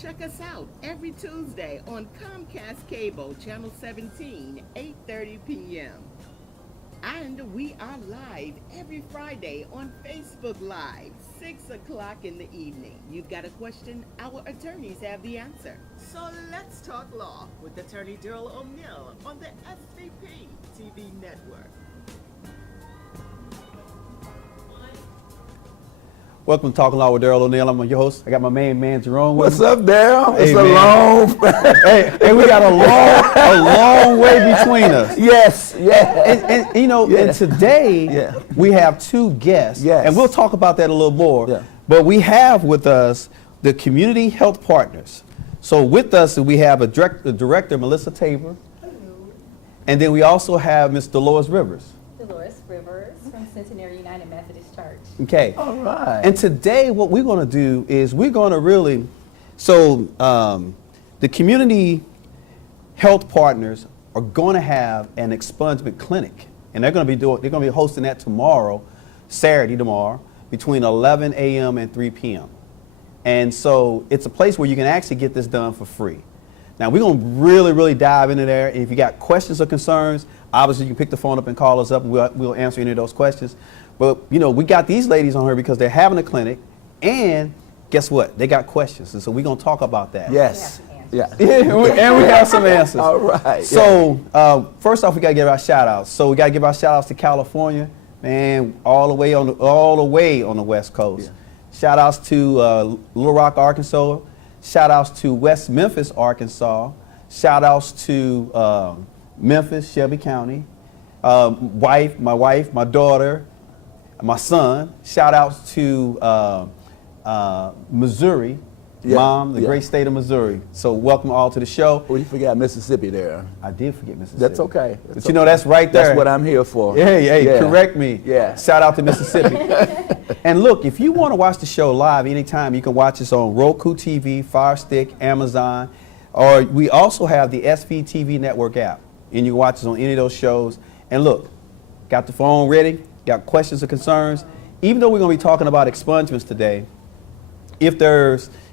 Check us out every Tuesday on Comcast Cable, Channel 17, 8:30 p.m. And we are live every Friday on Facebook Live, 6 o'clock in the evening. You've got a question, our attorneys have the answer. So let's talk law with attorney Daryl O'Neill on the SVP TV network. Welcome to Talking Law with Daryl O'Neill. I'm your host. I got my main man Jerome. What's up, Daryl? Hey, it's man. a long. hey, we got a long way between us. Yes, yes. And you know, and today we have two guests, and we'll talk about that a little more. Yeah. But we have with us the Community Health Partners. So with us we have a director, Melissa Tabor. Hello. And then we also have Ms. Dolores Rivers. Dolores Rivers from Centenary United Methodist Church. Okay. All right. And today what we're going to do is we're going to really, the Community Health Partners are going to have an expungement clinic, and they're going to be hosting that tomorrow, Saturday tomorrow, between 11 a.m. and 3 p.m. And so it's a place where you can actually get this done for free. Now we're going to really dive into there, and if you got questions or concerns, obviously you can pick the phone up and call us up, and we'll answer any of those questions. But you know, we got these ladies on here because they're having a clinic, and guess what? They got questions, and so we're going to talk about that. Yes. Yeah. And we have some answers. All right. So first off, we got to give our shout outs. So we got to give our shout outs to California, man, all the way on the West Coast. Yeah. Shout outs to Little Rock, Arkansas. Shout outs to West Memphis, Arkansas. Shout outs to Memphis, Shelby County. My wife, my daughter, my son. Shout outs to Missouri, Mom, the great state of Missouri. So welcome all to the show. Well, you forgot Mississippi there. I did forget Mississippi. That's okay. But you know, that's right there. That's what I'm here for. Hey, Yeah. correct me. Yeah. Shout out to Mississippi. And look, if you want to watch the show live anytime, you can watch us on Roku TV, Fire Stick, Amazon, or we also have the SVTV Network app, and you can watch us on any of those shows. And look, got the phone ready, got questions or concerns. Even though we're going to be talking about expungements today, if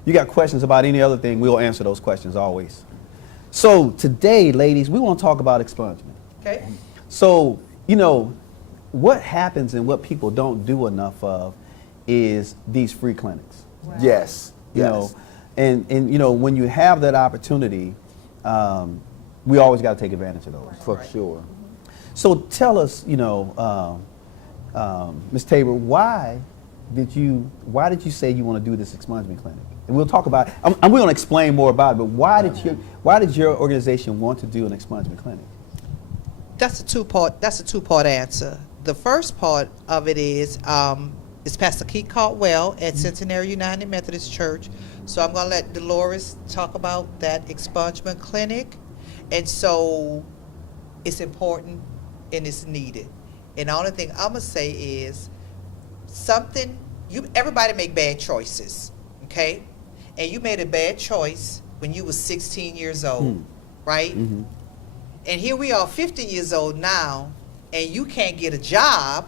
you got questions about any other thing, we'll answer those questions always. So today, ladies, we want to talk about expungement. Okay. So, you know, what happens and what people don't do enough of is these free clinics. Wow. Yes. You know, and you know, when you have that opportunity, we always got to take advantage of those. For sure. So tell us, you know, Ms. Tabor, why did you say you want to do this expungement clinic? And we'll talk about, and we're going to explain more about it, but why did your organization want to do an expungement clinic? That's a two-part answer. The first part of it is Pastor Keith Caldwell at Centenary United Methodist Church. So I'm going to let Dolores talk about that expungement clinic. And so it's important and it's needed. And the only thing I'm going to say is everybody make bad choices, okay? And you made a bad choice when you were 16 years old, right? Mm-hmm. And here we are 50 years old now, and you can't get a job,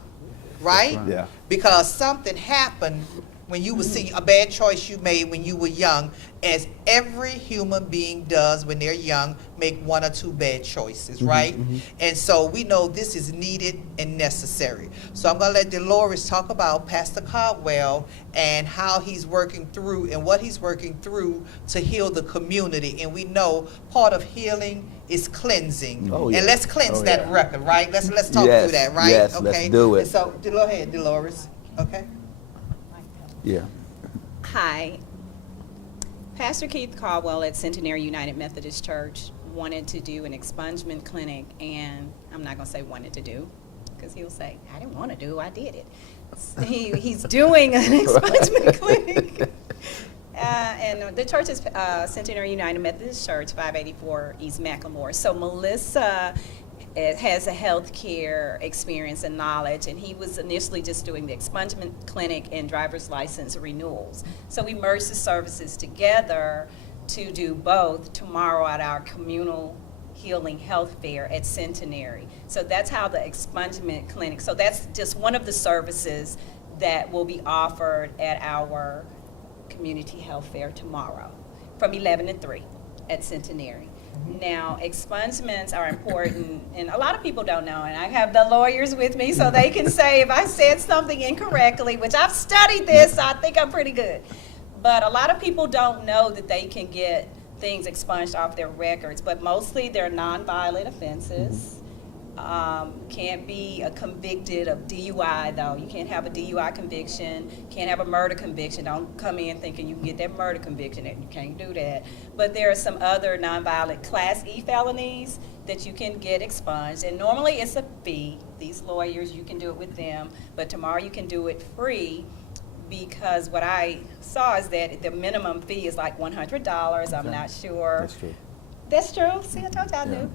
right? Yeah. Because something happened when you were seeing a bad choice you made when you were young, as every human being does when they're young, make one or two bad choices, right? And so we know this is needed and necessary. So I'm going to let Dolores talk about Pastor Caldwell and how he's working through and what he's working through to heal the community. And we know part of healing is cleansing. Oh, yeah. And let's cleanse that record, right? Let's talk Yes, through that, right? yes, okay. let's do it. And so go ahead, Dolores. Okay. Yeah. Hi. Pastor Keith Caldwell at Centenary United Methodist Church wanted to do an expungement clinic, and I'm not going to say wanted to do, because he'll say, I didn't want to do, I did it. He's doing an expungement clinic. And the church is Centenary United Methodist Church, 584 East Macklemore. So Melissa has a healthcare experience and knowledge, and he was initially just doing the expungement clinic and driver's license renewals. So we merged the services together to do both tomorrow at our communal healing health fair at Centenary. So that's how the expungement clinic, so that's just one of the services that will be offered at our community health fair tomorrow. from 11 to 3 at Centenary. Now, expungements are important, and a lot of people don't know, and I have the lawyers with me so they can say if I said something incorrectly, which I've studied this, so I think I'm pretty good. But a lot of people don't know that they can get things expunged off their records, but mostly they're nonviolent offenses. Can't be convicted of DUI, though. You can't have a DUI conviction, can't have a murder conviction. Don't come in thinking you can get that murder conviction, and you can't do that. But there are some other nonviolent Class E felonies that you can get expunged, and normally it's a fee. These lawyers, you can do it with them, but tomorrow you can do it free, because what I saw is that the minimum fee is like $100. I'm not sure. That's true. That's true. See, I told you I knew.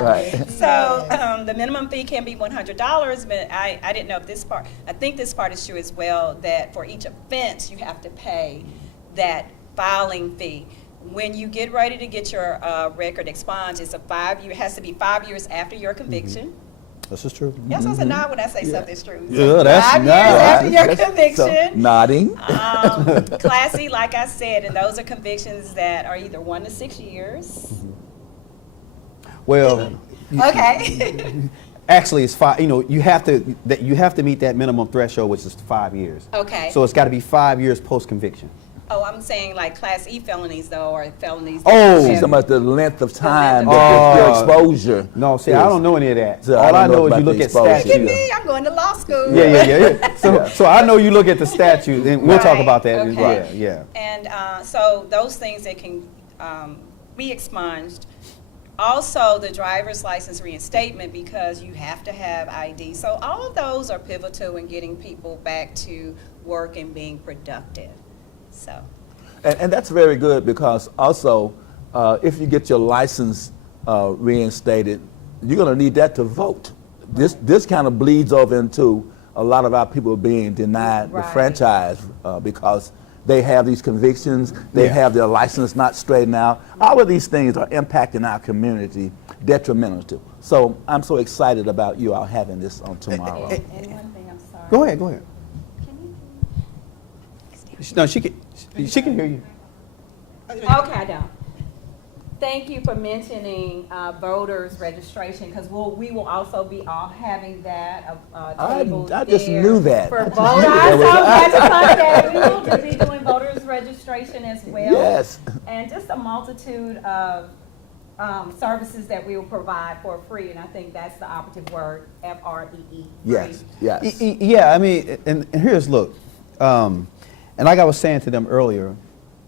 Right. So the minimum fee can be $100, but I didn't know if this part, I think this part is true as well, that for each offense you have to pay that filing fee. When you get ready to get your record expunged, it's it has to be 5 years after your conviction. This is true. Yes, I said nod when I say something's true. Yeah, that's 5 years nice. after your So, conviction. nodding. Class E, like I said, and those are convictions that are either 1 to 6 years. Well, Okay. actually, it's 5. You know, you have to meet that minimum threshold, which is 5 years. Okay. So it's got to be 5 years post conviction. Oh, I'm saying like Class E felonies, though, or felonies. Oh. that She's have- talking about the length of time, length that your of- exposure. No, see, I don't know any of that. So All I don't know is about you the look at exposure. statute. Look at me, I'm going to law school. Yeah. So I know you look at the statute, and we'll talk Right, about that. okay. Yeah. And so those things that can be expunged. Also, the driver's license reinstatement, because you have to have ID. So all of those are pivotal in getting people back to work and being productive. So. And that's very good, because also, if you get your license reinstated, you're going to need that to vote. This kind of bleeds over into a lot of our people being denied the Right. franchise because they have these convictions, they Yeah. have their license not straightened out. All of these things are impacting our community detrimental. So I'm so excited about you all having this on tomorrow. And one thing, I'm sorry. Go ahead. Can you? No, she can hear you. Okay, I don't. Thank you for mentioning voters registration, because we will also be all having that table I just there knew that. for I just voters. knew that was- I'm glad to find that. We will just be doing voters registration as well. Yes. And just a multitude of services that we will provide for free, and I think that's the operative word, FREE. Yes, yes. Yeah, I mean, and here's, look, and like I was saying to them earlier,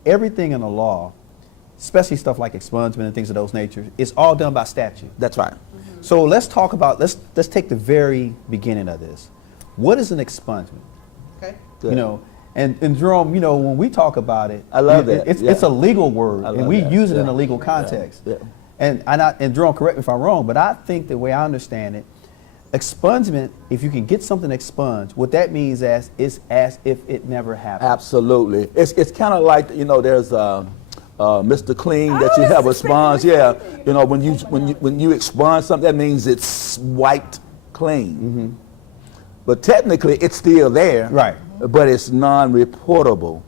everything in the law, especially stuff like expungement and things of those natures, is all done by statute. That's right. So let's talk about, let's take the very beginning of this. What is an expungement? Okay. Good. You know, and Jerome, you know, when we talk about it, I love that, It's yeah. a legal word, I and love we that, use it in yeah. a legal context. Yeah. And Jerome, correct me if I'm wrong, but I think the way I understand it, expungement, if you can get something expunged, what that means is as if it never happened. Absolutely. It's kind of like, you know, there's Mr. Clean that you Oh, have that's expunged. exactly Yeah, what I'm you know, when you expunge something, that means it's wiped clean. But technically, it's still there. Right. But it's non-reportable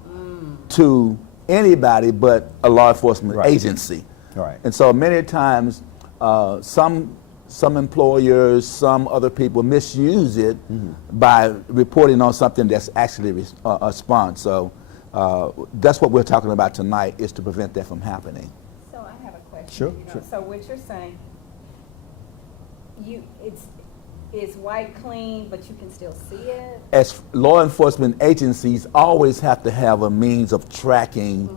to anybody but a law enforcement Right. agency. Right. And so many times, some employers, some other people misuse it by reporting on something that's actually expunged. So that's what we're talking about tonight, is to prevent that from happening. So I have a question. Sure, you know. sure. So what you're saying, it's white clean, but you can still see it? As law enforcement agencies always have to have a means of tracking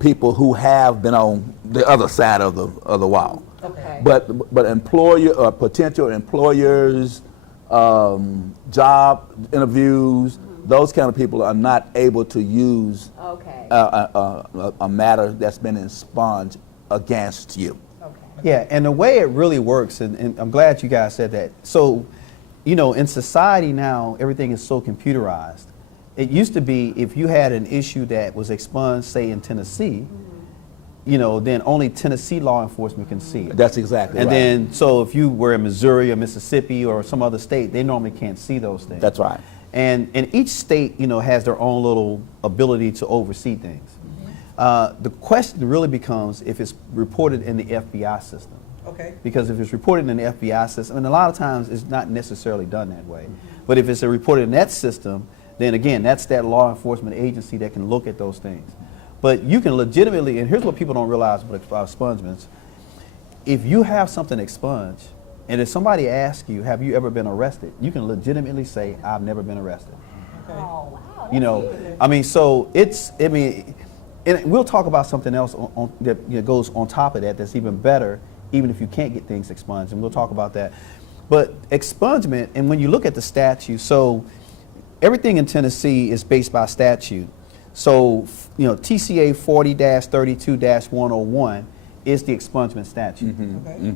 people who have been on the other side of the wall. Okay. But employer or potential employers, job interviews, those kind of people are not able to use Okay. a matter that's been expunged against you. Okay. Yeah, and the way it really works, and I'm glad you guys said that. So, you know, in society now, everything is so computerized. It used to be if you had an issue that was expunged, say in Tennessee, you know, then only Tennessee law enforcement can see it. That's exactly And right. then, so if you were in Missouri or Mississippi or some other state, they normally can't see those things. That's right. And each state, you know, has their own little ability to oversee things. The question really becomes if it's reported in the FBI system. Okay. Because if it's reported in the FBI system, and a lot of times it's not necessarily done that way, but if it's reported in that system, then again, that's that law enforcement agency that can look at those things. But you can legitimately, and here's what people don't realize about expungements, if you have something expunged, and if somebody asks you, have you ever been arrested, you can legitimately say, I've never been arrested. Oh, wow. You know, I mean, so it's, I mean, and we'll talk about something else that goes on top of that that's even better, even if you can't get things expunged, and we'll talk about that. But expungement, and when you look at the statute, so everything in Tennessee is based by statute. So, you know, TCA 40-32-101 is the expungement statute. Okay.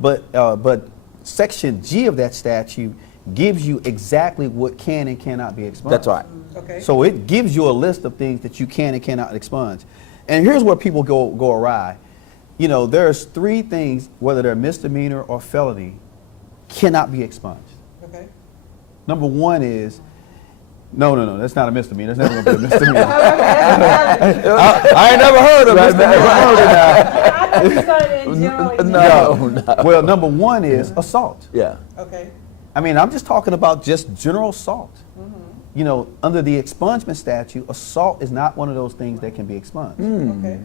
But Section G of that statute gives you exactly what can and cannot be expunged. That's right. Okay. So it gives you a list of things that you can and cannot expunge. And here's where people go awry. You know, there's 3 things, whether they're misdemeanor or felony, cannot be expunged. Okay. Number 1 is, no, that's not a misdemeanor. That's never going to be a misdemeanor. I ain't never heard of misdemeanor. I thought you started in general. No. Well, number 1 is assault. Yeah. Okay. I mean, I'm just talking about just general assault. You know, under the expungement statute, assault is not one of those things that can be expunged. Okay.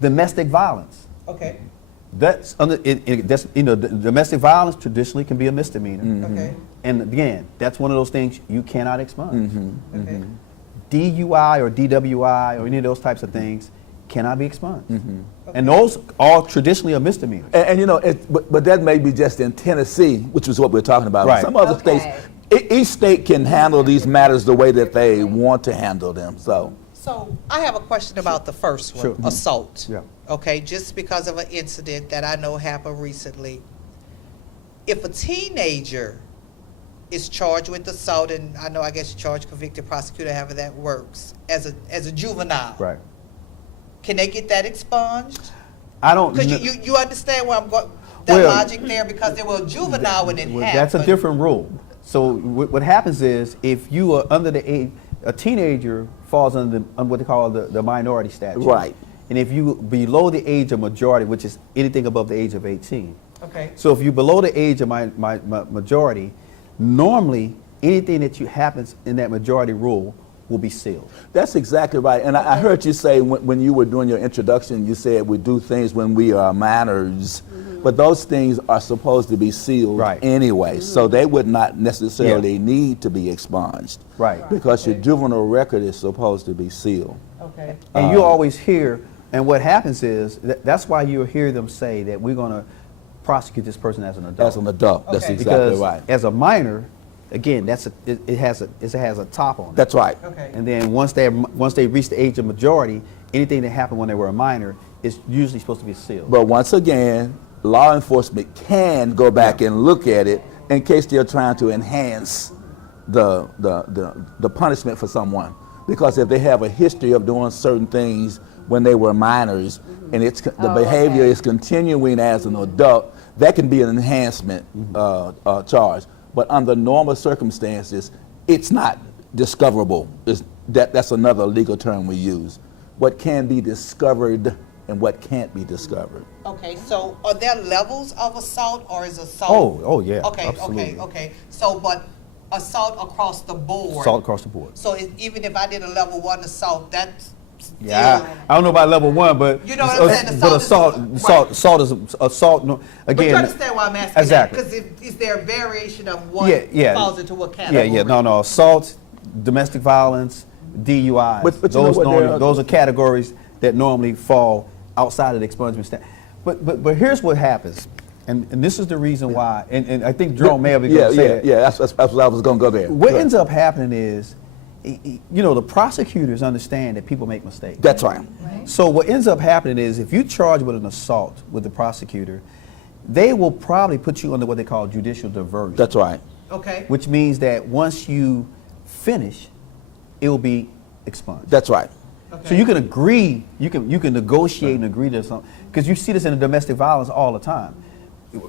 Domestic violence. Okay. That's under that's, you know, domestic violence traditionally can be a misdemeanor. Okay. And again, that's one of those things you cannot expunge. Okay. DUI or DWI or any of those types of things cannot be expunged. And those are traditionally a misdemeanor. And you know, but that may be just in Tennessee, which is what we're talking about. Right. Some other Okay. states, each state can handle these matters the way that they want to handle them. So, So I have a question about the first one, Sure. assault. Yeah. Okay, just because of an incident that I know happened recently. If a teenager is charged with assault, and I know I guess charged, convicted, prosecutor, however that works, as a juvenile, Right. can they get that expunged? I don't. Because kn- you understand where I'm going, that Well, logic there, because they were a juvenile when it Well, happened. that's a different rule. So what happens is if you are under the age, a teenager falls under what they call the minority statute. Right. And if you below the age of majority, which is anything above the age of 18. Okay. So if you're below the age of my majority, normally anything that happens in that majority rule will be sealed. that's exactly right. And I heard you say when you were doing your introduction, you said we do things when we are minors, but those things are supposed to be sealed Right. anyway, so they would not necessarily need to be expunged. Right. Because your juvenile record is supposed to be sealed. Okay. And you always hear, and what happens is, that's why you'll hear them say that we're going to prosecute this person as an adult. That's an adult. That's Okay. exactly Because right. as a minor, again, it has a top on it. That's right. Okay. And then once they reach the age of majority, anything that happened when they were a minor is usually supposed to be sealed. But once again, law enforcement can go back and look at it in case they're trying to enhance the punishment for someone. Because if they have a history of doing certain things when they were minors, and the behavior is continuing as an adult, that can be an enhancement charge. But under normal circumstances, it's not discoverable. That's another legal term we use. What can be discovered and what can't be discovered. Okay, so are there levels of assault, or is assault? Oh yeah, Okay, absolutely. okay. So, but assault across the board. Assault across the board. So even if I did a level 1 assault, that's still. Yeah, I don't know about level 1, but You know what I'm saying? but Assault is- assault is assault. No, But again, you understand why I'm asking exactly. that? Because is there a variation of what Yeah. falls into what category? Yeah, no, assault, domestic violence, DUIs. But you know what, those are categories that normally fall outside of the expungement statute. But here's what happens, and this is the reason why, and I think Jerome may have been going to say that. Yeah, that's what I was going to go there. What Right. ends up happening is, you know, the prosecutors understand that people make mistakes. That's right. So what ends up happening is if you charge with an assault with the prosecutor, they will probably put you under what they call judicial diversion. That's right. Okay. Which means that once you finish, it will be expunged. That's right. So you can agree, you can negotiate and agree to something, because you see this in domestic violence all the time.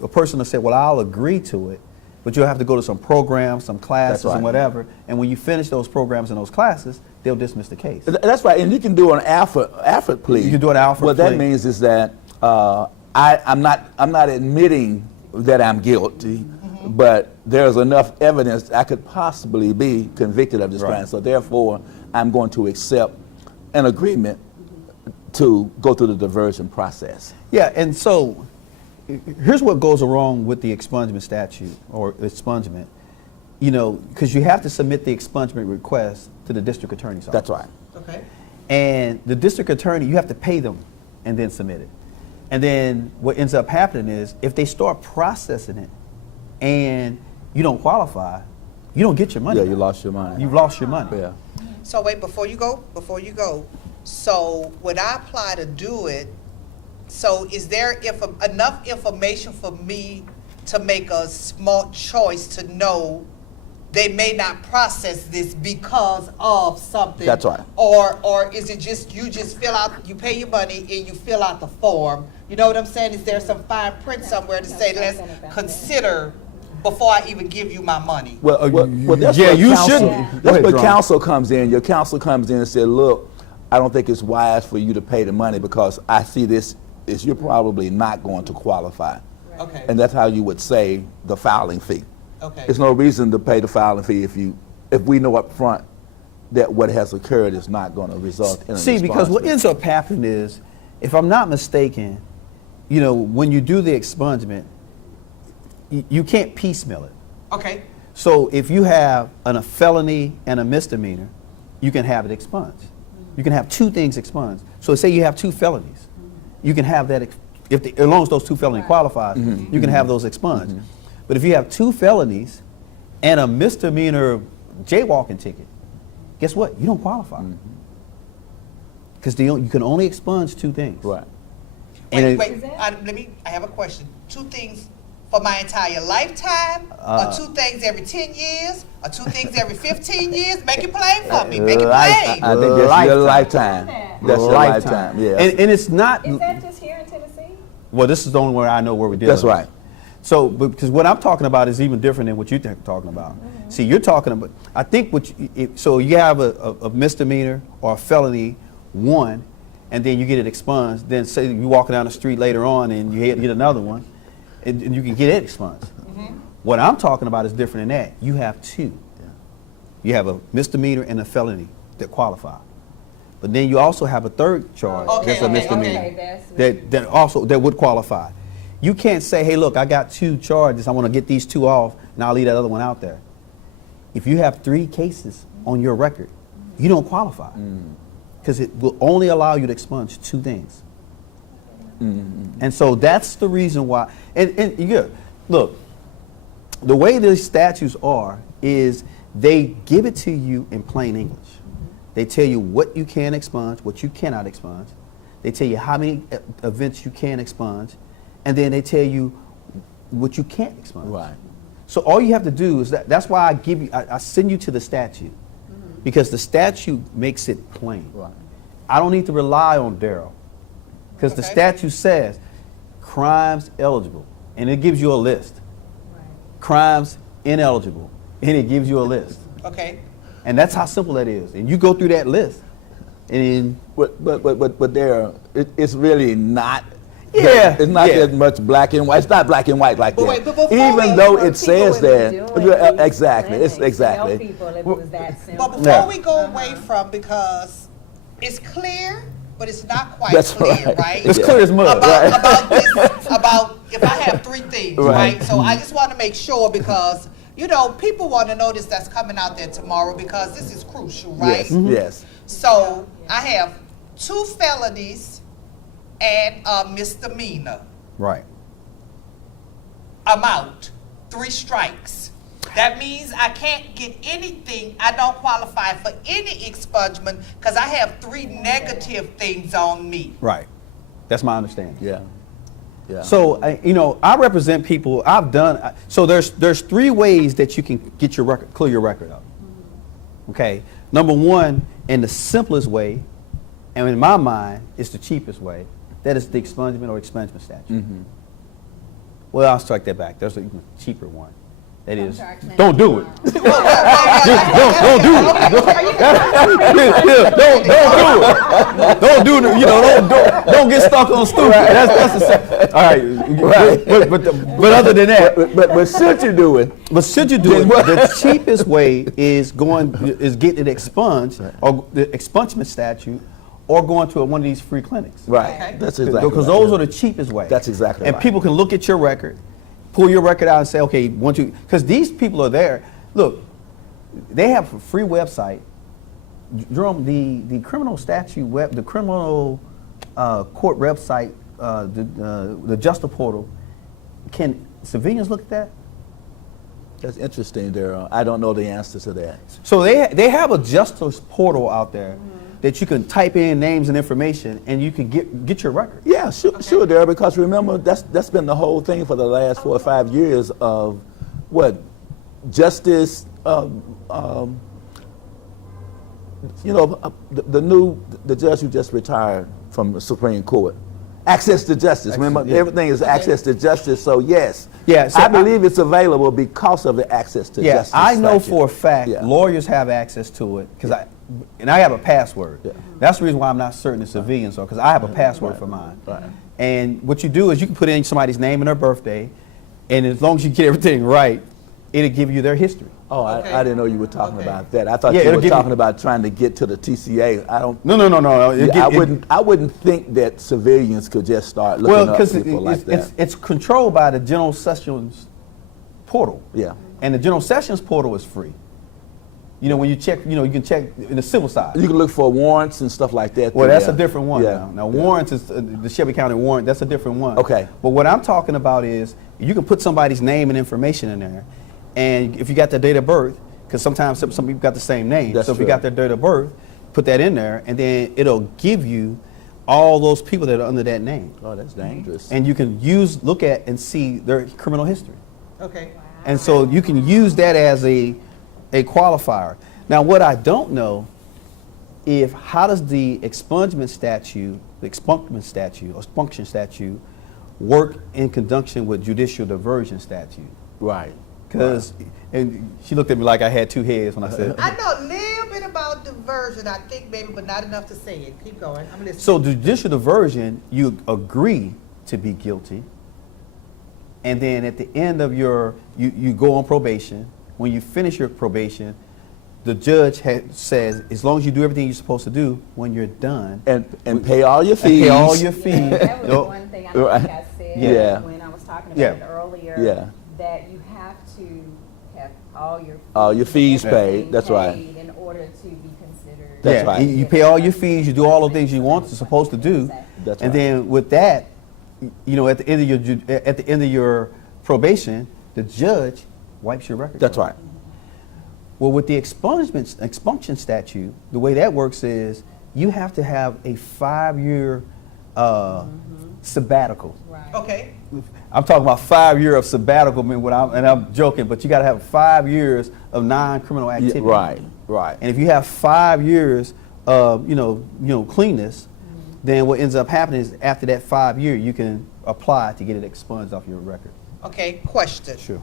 A person will say, well, I'll agree to it, but you'll have to go to some programs, some classes, That's right. and whatever. And when you finish those programs and those classes, they'll dismiss the case. That's right, and you can do an Alford plea. You can do an Alford What plea. that means is that I'm not admitting that I'm guilty, but there's enough evidence I could possibly be convicted of this Right. crime. So therefore, I'm going to accept an agreement to go through the diversion process. Yeah, and so here's what goes wrong with the expungement statute or expungement. You know, because you have to submit the expungement request to the district attorney's office. That's right. Okay. And the district attorney, you have to pay them and then submit it. And then what ends up happening is if they start processing it and you don't qualify, you don't get your money. Yeah, you back. lost your money. You've lost your money. Yeah. So wait, before you go, so when I apply to do it, so is there enough information for me to make a smart choice to know they may not process this because of something? That's right. Or is it just, you just fill out, you pay your money and you fill out the form? You know what I'm saying? Is there some fine print somewhere to say, let's consider before I even give you my money? Well, that's yeah, where you counsel, shouldn't. Go That's ahead, where Jerome. counsel comes in. Your counsel comes in and said, look, I don't think it's wise for you to pay the money because I see this as you're probably not going to qualify. Okay, And that's how you would say the filing fee. okay. There's no reason to pay the filing fee if we know up front that what has occurred is not going to result in a See, because what expungement. ends up happening is, if I'm not mistaken, you know, when you do the expungement, you can't piecemeal it. Okay, So if you have a felony and a misdemeanor, you can have it expunged. You can have two things expunged. So say you have two felonies, you can have that, as long as those two felonies qualify, you can have those expunged. But if you have two felonies and a misdemeanor jaywalking ticket, guess what? You don't qualify. Because you can only expunge two things. Right. And wait, it- wait, I have a question. Two things for my entire lifetime, or two things every 10 years, or two things every 15 years? Make it plain for me, make it plain. I think that's your Lifetime. lifetime. That's your Lifetime. lifetime, yeah. And it's not, Is that just here in Tennessee? well, this is the only one I know where we did That's right. So, because what I'm talking about is even different than what you're talking about. See, you're talking about, I think so you have a misdemeanor or a felony, one, and then you get it expunged. Then say you're walking down the street later on and you get another one, and you can get it expunged. What I'm talking about is different than that. You have two. You have a misdemeanor and a felony that qualify. But then you also have a third charge Okay, that's a okay, misdemeanor okay. that would qualify. You can't say, hey, look, I got two charges. I want to get these two off, and I'll leave that other one out there. If you have 3 cases on your record, you don't qualify because it will only allow you to expunge 2 things. And so that's the reason why. And yeah, look, the way these statutes are is they give it to you in plain English. They tell you what you can expunge, what you cannot expunge. They tell you how many events you can expunge, and then they tell you what you can't expunge. Right. So all you have to do is that's why I send you to the statute, because the statute makes it plain. Right. I don't need to rely on Daryl, because the Okay. statute says crimes eligible, and it gives you a list. Crimes ineligible, and it gives you a list. Okay, And that's how simple that is. And you go through that list, and But there, it's really not. Yeah, It's not yeah. that much black and white. It's not black and white like But that. wait, but before Even we- though People it says would there, be doing these exactly. It's clinics to help exactly. people if it was that simple. but before Yeah. we go away from, because it's clear, but it's not quite That's clear, right. right? it's clear as mud. About this, about if I have 3 things, Right. right? So I just want to make sure, because, you know, people want to know this that's coming out there tomorrow, because this is crucial, right? Yes. Yes. So I have 2 felonies and a misdemeanor. Right. I'm out. 3 strikes. That means I can't get anything. I don't qualify for any expungement because I have 3 negative things on me. Right. That's my understanding. Yeah. Yeah. So, you know, I represent people. So there's 3 ways that you can get your record, clear your record up. Okay. Number 1, in the simplest way, and in my mind, it's the cheapest way. That is the expungement or expungement statute. Well, I'll strike that back. There's a cheaper one. That is, Contract don't do it. manager. Don't do it. Don't do it. You know, don't get stuck on stupid. That's the all right. But other than that, But should you do it? but should you do it? The cheapest way is getting it expunged or the expungement statute, or going to one of these free clinics. Right. Okay. That's exactly Because right. those are the cheapest way. That's exactly And right. people can look at your record, pull your record out and say, okay, because these people are there. Look, they have a free website. Jerome, the criminal statute the criminal court website, the Justice Portal, can civilians look at that? That's interesting, Daryl. I don't know the answer to that. So they have a Justice Portal out there that you can type in names and information, and you can get your record. Yeah, sure, Daryl. Because remember, that's been the whole thing for the last 4 or 5 years of what justice. The judge who just retired from the Supreme Court. Access to justice. Remember, yeah. everything is access to justice. So yes, Yeah, so I believe it's available because of the access to Yeah, justice. I know statute. for a fact Yeah. lawyers have access to it because I have a password. Yeah. That's the reason why I'm not certain the civilians are, because I have a password for mine. Right. And what you do is you can put in somebody's name and their birthday, and as long as you get everything right, it'll give you their history. Oh, Okay. I didn't know you were talking Okay. about that. I thought Yeah, you it'll were give you- talking about trying to get to the TCA. I don't. No. I wouldn't think that civilians could just start looking Well, up because people like that. it's controlled by the General Sessions portal. Yeah. And the General Sessions portal is free. You know, when you check, you can check in the civil side. You can look for warrants and stuff like that. Well, through that's there. a different one Yeah. now. Now, warrants is the Shelby County warrant. That's a different one. Okay. But what I'm talking about is you can put somebody's name and information in there, and if you got their date of birth, because sometimes some people got the same name. That's so if you true. got their date of birth, put that in there, and then it'll give you all those people that are under that name, Oh, that's dangerous. and you can look at and see their criminal history. Okay. And so you can use that as a qualifier. Now, what I don't know, how does the expungement statute or expunction statute work in conjunction with judicial diversion statute? Right. Because, and she looked at me like I had two heads when I said. I know a little bit about diversion, I think maybe, but not enough to say it. Keep going. I'm listening. So judicial diversion, you agree to be guilty, and then at the end of you go on probation. When you finish your probation, the judge says, as long as you do everything you're supposed to do, when you're done, And pay all your and fees. pay all your fees. That was No, one thing I think I said Yeah. when I was talking Yeah. about it earlier. Yeah. That you have to have All your fees and everything paid, that's right. paid in order to be considered. That's yeah, right. You pay all your fees, you do all the things you're supposed to do, That's and right. then with that, at the end of your probation, the judge wipes your record. That's clean. right. Well, with the expunction statute, the way that works is you have to have a 5-year sabbatical. Right. Okay. I'm talking about 5 years of sabbatical, and I'm joking, but you got to have 5 years of non-criminal Yeah, activity. right. Right. And if you have 5 years of cleanness, then what ends up happening is after that 5 year, you can apply to get it expunged off your record. Okay, question. Sure.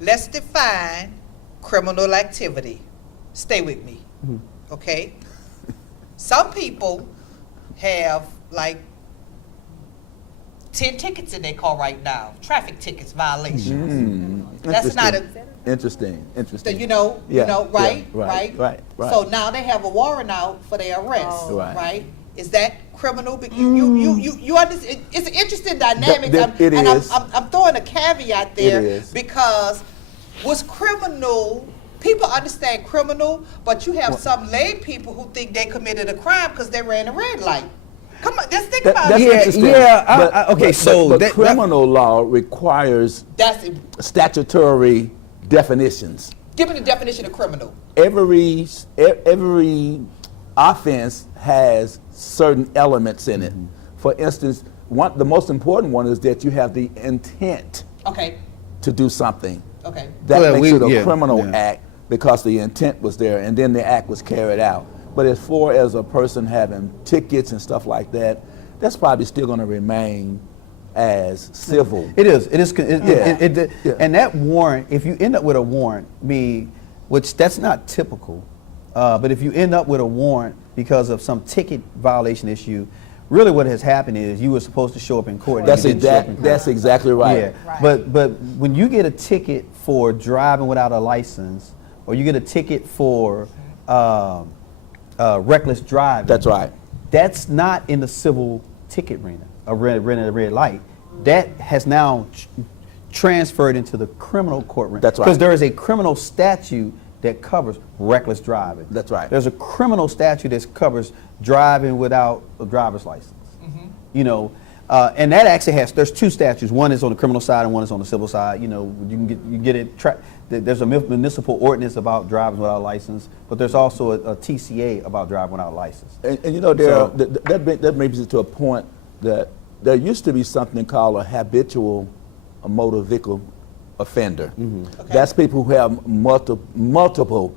Let's define criminal activity. Stay with me. Okay? Some people have like 10 tickets in their car right now. Traffic tickets, violations. That's not a, Interesting. you know, Yeah, right? yeah, right. So now they have a warrant out for their arrest, Oh. Right. Is that criminal? You understand? It's an interesting dynamic. It and is. I'm throwing a caveat there It is. because what's criminal? People understand criminal, but you have some lay people who think they committed a crime because they ran a red light. Come on, just think about That's it. Yeah, interesting. yeah, okay, so but that- criminal law requires That's statutory definitions. give me the definition of criminal. Every offense has certain elements in it. For instance, the most important one is that you have the intent Okay, to do something. okay. That Well, makes it a yeah, criminal yeah. act because the intent was there and then the act was carried out. But as far as a person having tickets and stuff like that, that's probably still going to remain as civil. It is. Yeah. And that warrant, if you end up with a warrant, which that's not typical, but if you end up with a warrant because of some ticket violation issue, really what has happened is you were supposed to show up in court. That's and you didn't show up in court. That's exactly right. Yeah. Right. But when you get a ticket for driving without a license, or you get a ticket for reckless driving, That's right. that's not in the civil ticket arena, a red light. That has now transferred into the criminal courtroom. That's right. Because there is a criminal statute that covers reckless driving. That's right. There's a criminal statute that covers driving without a driver's license. You know, and that actually there's two statutes. One is on the criminal side and one is on the civil side. You know, you get it. There's a municipal ordinance about driving without a license, but there's also a TCA about driving without a license. And you know, that brings me to a point that there used to be something called a habitual motor vehicle offender. Okay. That's people who have multiple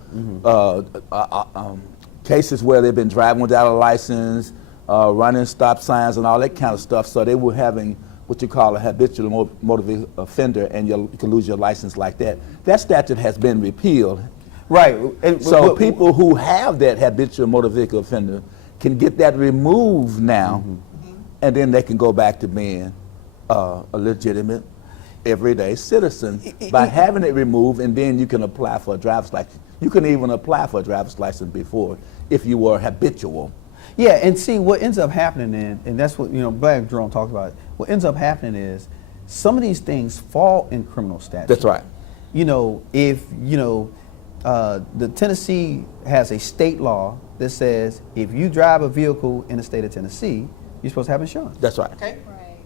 cases where they've been driving without a license, running stop signs and all that kind of stuff. So they were having what you call a habitual motor vehicle offender, and you can lose your license like that. That statute has been repealed. Right. And So people who have that habitual motor vehicle offender can get that removed now, and then they can go back to being a legitimate, everyday citizen by having it removed, and then you can apply for a driver's license. You can even apply for a driver's license before if you were habitual. Yeah, and see what ends up happening then, and that's what, Brad Jerome talked about. What ends up happening is some of these things fall in criminal statute. That's right. If the Tennessee has a state law that says if you drive a vehicle in the state of Tennessee, you're supposed to have insurance. That's right. Okay. Right.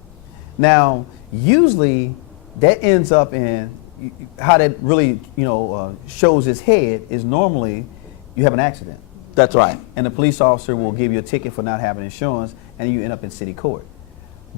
Now, usually that ends up in how that really, shows its head is normally you have an accident. That's right. And the police officer will give you a ticket for not having insurance, and you end up in city court.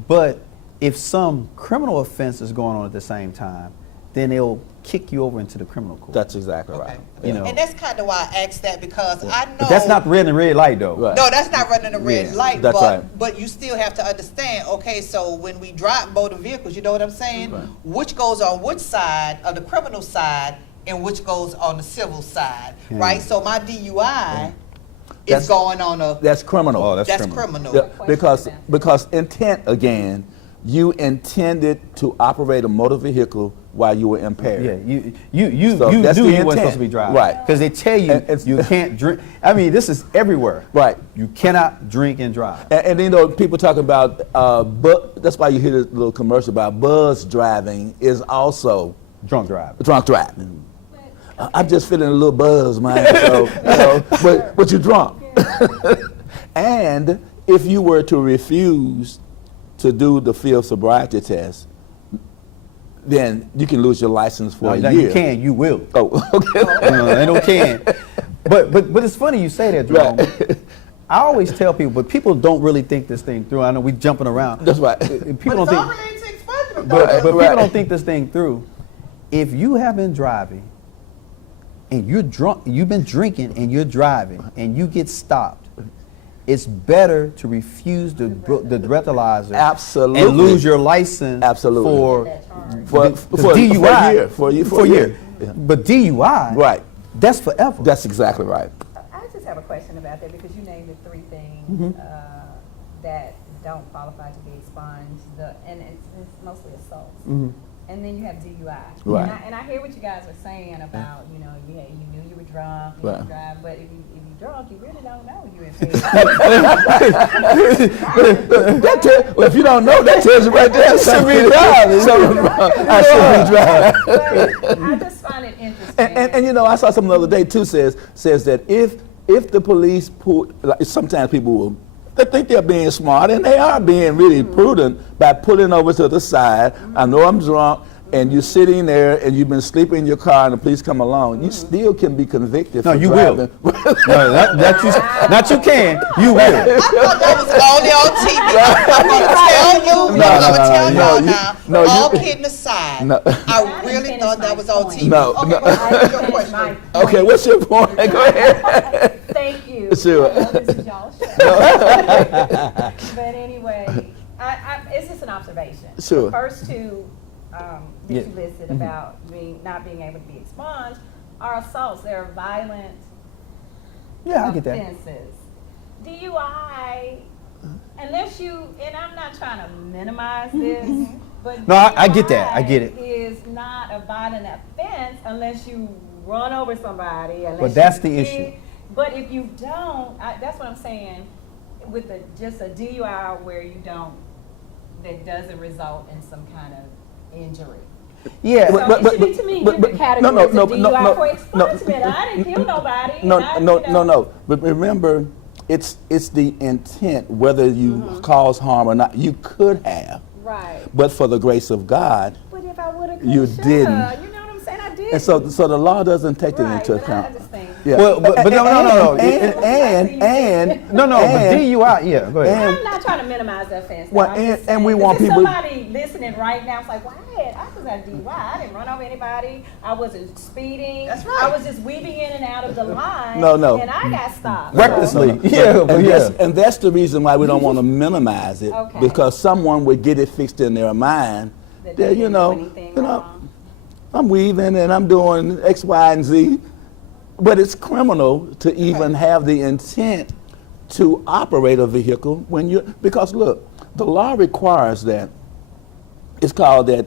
But if some criminal offense is going on at the same time, then they'll kick you over into the criminal court. That's exactly Okay. right. And that's kind of why I asked that, because I know. But that's not red light, though. Right. No, that's not running a red Yeah, light. that's but, right. but you still have to understand, okay, so when we drive motor vehicles, you know what I'm saying? Right. Which goes on which side of the criminal side and which goes on the civil side, Yeah. right? So my DUI That's- is going on a, That's criminal. Oh, that's criminal. Yeah, Question because about that. because intent, again, you intended to operate a motor vehicle while you were impaired. Yeah, you So that's knew the you weren't intent. supposed to be driving. Right. Because they tell you And it's- you can't drink. I mean, this is everywhere. Right. You cannot drink and drive. And people talk about, that's why you hear this little commercial about buzz driving is also Drunk driving. drunk driving. I'm just feeling a little buzz, man. But you're drunk. And if you were to refuse to do the field sobriety test, then you can lose your license for a No, year. you can, you will. Oh, okay. They don't can. But it's funny you say that, Jerome. Right. I always tell people, but people don't really think this thing through. I know we jumping around. That's right. People don't but it's think. already into expungement. But though. people Right. don't think this thing through. If you have been driving and you're drunk, you've been drinking and you're driving and you get stopped, it's better to refuse the breathalyzer Absolutely. and lose your license Absolutely. for DUI For a year. For a year. Yeah. But DUI, Right. that's forever. That's exactly right. I just have a question about that, because you named the three things Mm-hmm. that don't qualify to be expunged, and it's mostly assaults. Mm-hmm. And then you have DUI. Right. And I hear what you guys are saying about, you knew you were drunk, you Right. didn't drive, but if you're drunk, you really don't know you're impaired. Well, if you don't know, that tells you right there. Something be driving. I should be driving. But I just find it interesting. And I saw something the other day too. Says that if the police pull, like, sometimes people will. They think they're being smart, and they are being really prudent by pulling over to the side. I know I'm drunk, and you're sitting there, and you've been sleeping in your car, and the police come along. You still can be convicted No, for you driving. will. No, not you can. You will. I thought that was only on TV. I'm going to tell you. No, I'm going to tell no, y'all you- now. no, you- all kidding aside, No. I really thought that was on TV. No, Okay, no. well, what's your Finish question? my point. Okay, what's your point? Go ahead. Thank you. Sure. I know this is y'all's show. But anyway, It's just an observation. Sure. The first two that Yeah. you listed about not being able to be expunged are assaults. They're violent Yeah, I get that. offenses. DUI, unless you, and I'm not trying to minimize this, but No, I get that. I get it. is not a violent offense unless you run over somebody. Unless But that's you the hit- issue. But if you don't, that's what I'm saying, with just a DUI where you don't, that doesn't result in some kind of injury. Yeah, So But- it should be, to me, but- different but- categories no, of no, DUI no, for no. expungement. I didn't kill nobody. No, and I, no, you know, no, no. But remember, it's the intent, whether you cause harm or not. You could have, Right. but for the grace of God. But if I would have, You didn't. You know what I'm saying? I did. And so the law doesn't take that right, into but account. I just think. Yeah. Well, but no. And No, but and- DUI, yeah, go ahead. and- I'm not trying to minimize the offense. Well, I'm and- just and saying, we 'cause want if people- somebody listening right now, it's like, well, I was at DUI. I didn't run over anybody. I wasn't speeding. That's right. I was just weaving in and out of the line. No. And I got stopped. Recklessly. But- Yeah, but and yeah. that's the reason why we don't want to minimize it, Okay. because someone would get it fixed in their mind That that, they you didn't know, do anything you know, wrong. I'm weaving and I'm doing X, Y, and Z, but it's criminal to even have the intent to operate a vehicle when because look, the law requires that. It's called that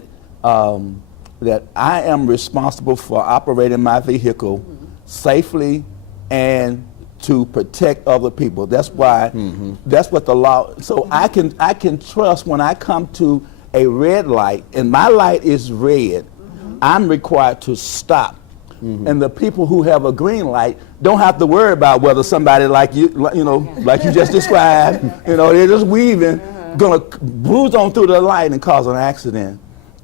that I am responsible for operating my vehicle safely and to protect other people. That's why. That's what the law. So I can trust when I come to a red light and my light is red, I'm required to stop. And the people who have a green light don't have to worry about whether somebody like you just described, they're just weaving, gonna bruise on through the light and cause an accident,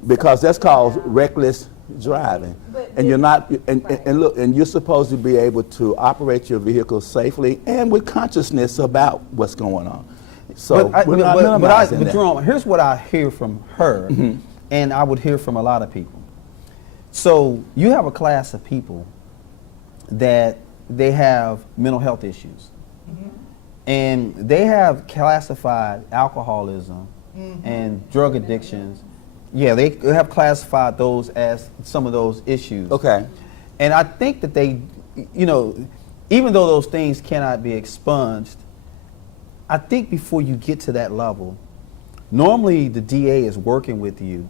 because that's called reckless driving. But And it- you're not, and right. look, and you're supposed to be able to operate your vehicle safely and with consciousness about what's going on. So we're not minimizing but that. Jerome, here's what I hear from her, and I would hear from a lot of people. So you have a class of people that they have mental health issues, and they have classified alcoholism and drug addictions. Yeah, they have classified those as some of those issues. Okay. And I think that they, even though those things cannot be expunged, I think before you get to that level, normally the DA is working with you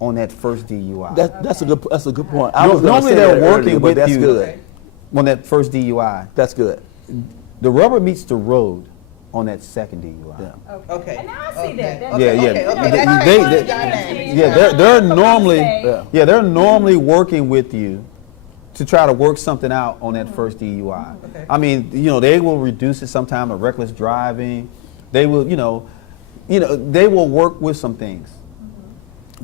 on that first DUI. That's a good point. I was gonna Normally say they're that working earlier, but with that's you good. on that first DUI. That's good. The rubber meets the road on that second DUI. Yeah. Okay. And now I see Okay. that. That's- Yeah, yeah. Okay, They- okay. they- That's they- fine. they- Dynamics. Yeah, they're normally Yeah. they're normally working with you to try to work something out on that first DUI. Okay. I mean, they will reduce it sometime to reckless driving. They will, they will work with some things.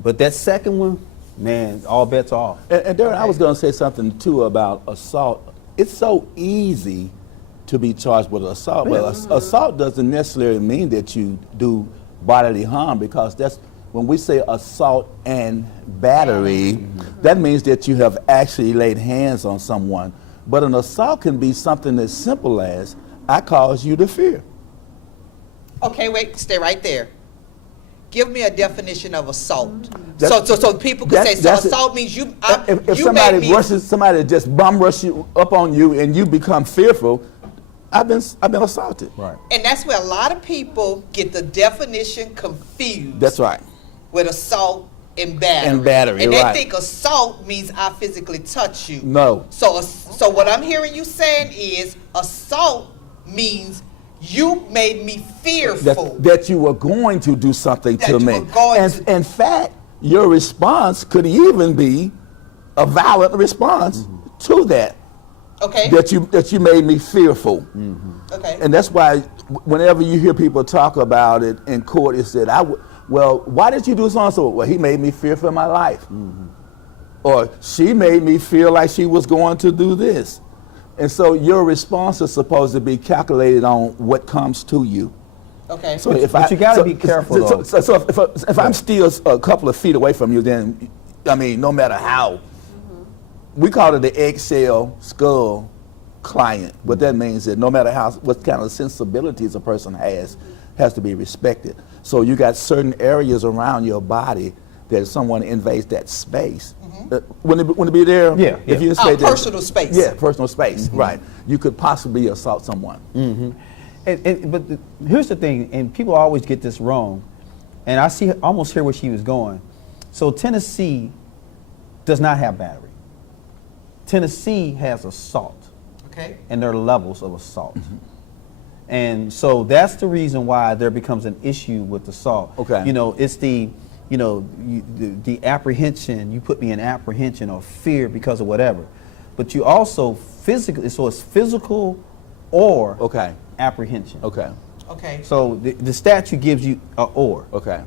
But that second one, man, all bets off. And Darren, I was going to say something too about assault. It's so easy to be charged with assault, but assault doesn't necessarily mean that you do bodily harm, because that's when we say assault and battery, that means that you have actually laid hands on someone. But an assault can be something as simple as, I cause you to fear. Okay, wait, stay right there. Give me a definition of assault. That's- So people can say, that's it. assault means you. If you somebody made me, rushes, somebody just bum rush you up on you and you become fearful, I've been assaulted. Right. and that's where a lot of people get the definition confused. That's right. With assault and battery. And battery, And they right. think assault means I physically touch you. No. So what I'm hearing you saying is assault means you made me fearful. That you were going to do something That to you me. were going And to. in fact, your response could even be a violent response to that. Okay. That you made me fearful. Okay. And that's why whenever you hear people talk about it in court, it said, well, why did you do so and so? Well, he made me fear for my life. Or she made me feel like she was going to do this. And so your response is supposed to be calculated on what comes to you. Okay. So But you gotta be careful, though. So if I'm still a couple of feet away from you, then, I mean, no matter how, we call it the eggshell skull client. What that means is no matter what kind of sensibilities a person has to be respected. So you got certain areas around your body that if someone invades that space, wouldn't it be there? Yeah, If yeah. you say that- Personal space. Yeah, personal space, right. You could possibly assault someone. But here's the thing, and people always get this wrong, and I almost hear where she was going. So Tennessee does not have battery. Tennessee has assault, Okay. and there are levels of assault. And so that's the reason why there becomes an issue with assault. Okay. You know, it's the apprehension, you put me in apprehension or fear because of whatever. But you also physically, so it's physical or Okay. apprehension. Okay. Okay. So the statute gives you a or. Okay.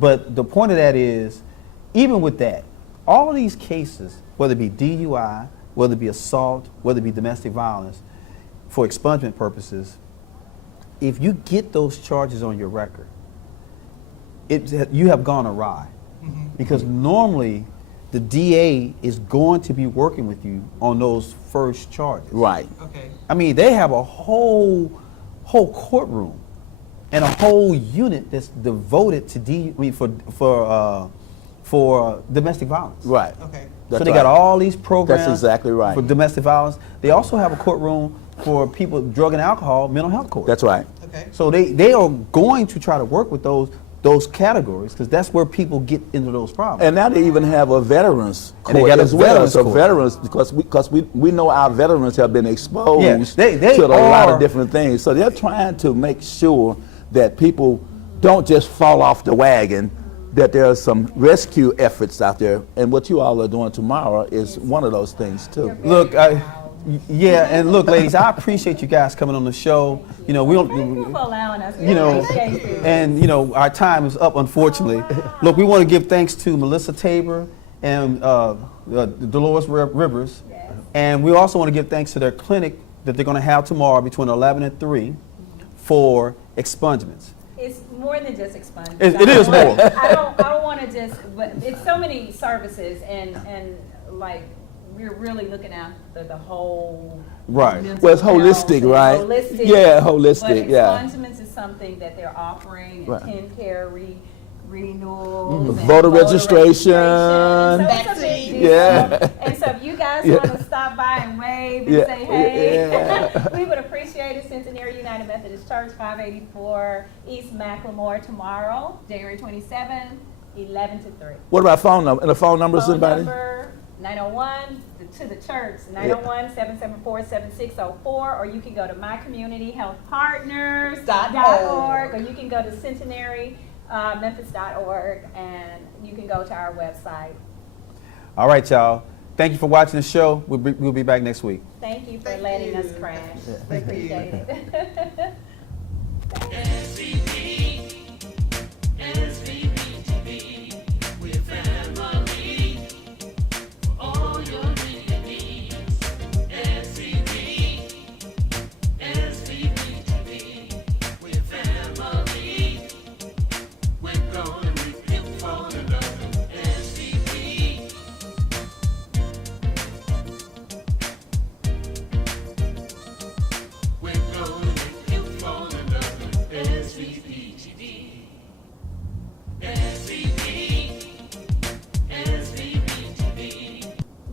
But the point of that is, even with that, all of these cases, whether it be DUI, whether it be assault, whether it be domestic violence, for expungement purposes, if you get those charges on your record, you have gone awry. Because normally the DA is going to be working with you on those first charges. Right. Okay. I mean, they have a whole courtroom and a whole unit that's devoted to for domestic violence. Right. Okay. So That's they got right. all these programs. That's exactly right. For domestic violence. They also have a courtroom for people, drug and alcohol, mental health court. That's right. Okay. So they are going to try to work with those categories because that's where people get into those problems. And now they even have a veterans And they court got a as well. veterans So court. veterans, because we know our veterans have been exposed Yes, they to a lot are- of different things. So they're trying to make sure that people don't just fall off the wagon, that there are some rescue efforts out there. And what you all are doing tomorrow is one of those things too. Look, yeah, and look, ladies, I appreciate you guys coming on the show. You know, we Thank you don't. for allowing us. We You know, appreciate you. and you know, our time is up, unfortunately. Look, we want to give thanks to Melissa Tabor and Dolores Rivers, Yes. and we also want to give thanks to their clinic that they're going to have tomorrow between 11 and 3 for expungements. It's more than just expungement. It is more. I don't want to just, but it's so many services and like we're really looking at the whole. Right. mental Well, it's health holistic, and right? Holistic. Yeah, holistic, But yeah. expungements is something that they're offering, Right. and 10-care renewals, and Voter registration. So it's a big deal. Yeah. And so if you guys Yeah. want to stop by and wave and Yeah, say hey, yeah. we would appreciate it. Centenary United Methodist Church, 584 East Macklemore, tomorrow, January 27th, 11 to 3. What about phone number? And the phone numbers, Phone anybody? number 901 to the church, 901-774-7604, or you can go to mycommunityhealthpartners.org, or you can go to centenarymemphis.org, and you can go to our website. All right, y'all. Thank you for watching the show. We'll be back next week. Thank you for Thank letting you. us crash. We appreciate it.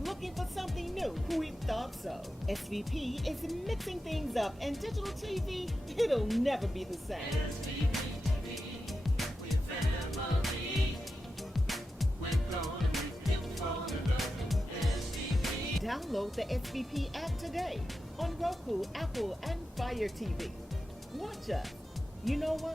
Looking for something new? We thought so. SVP is mixing things up, and digital TV, it'll never be the same. Download the SVP app today on Roku, Apple, and Fire TV. Watch us. You know why?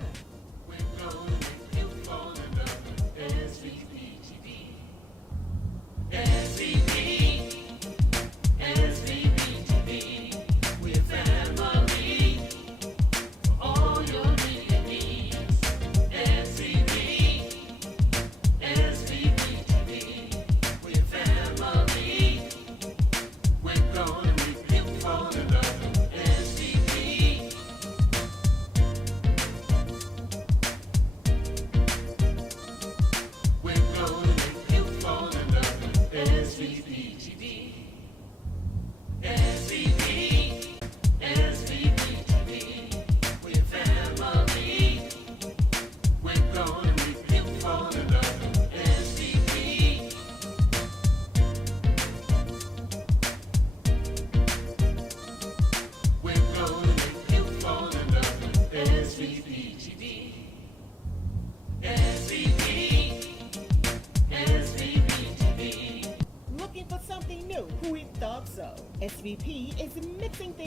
We thought so. SVP is mixing things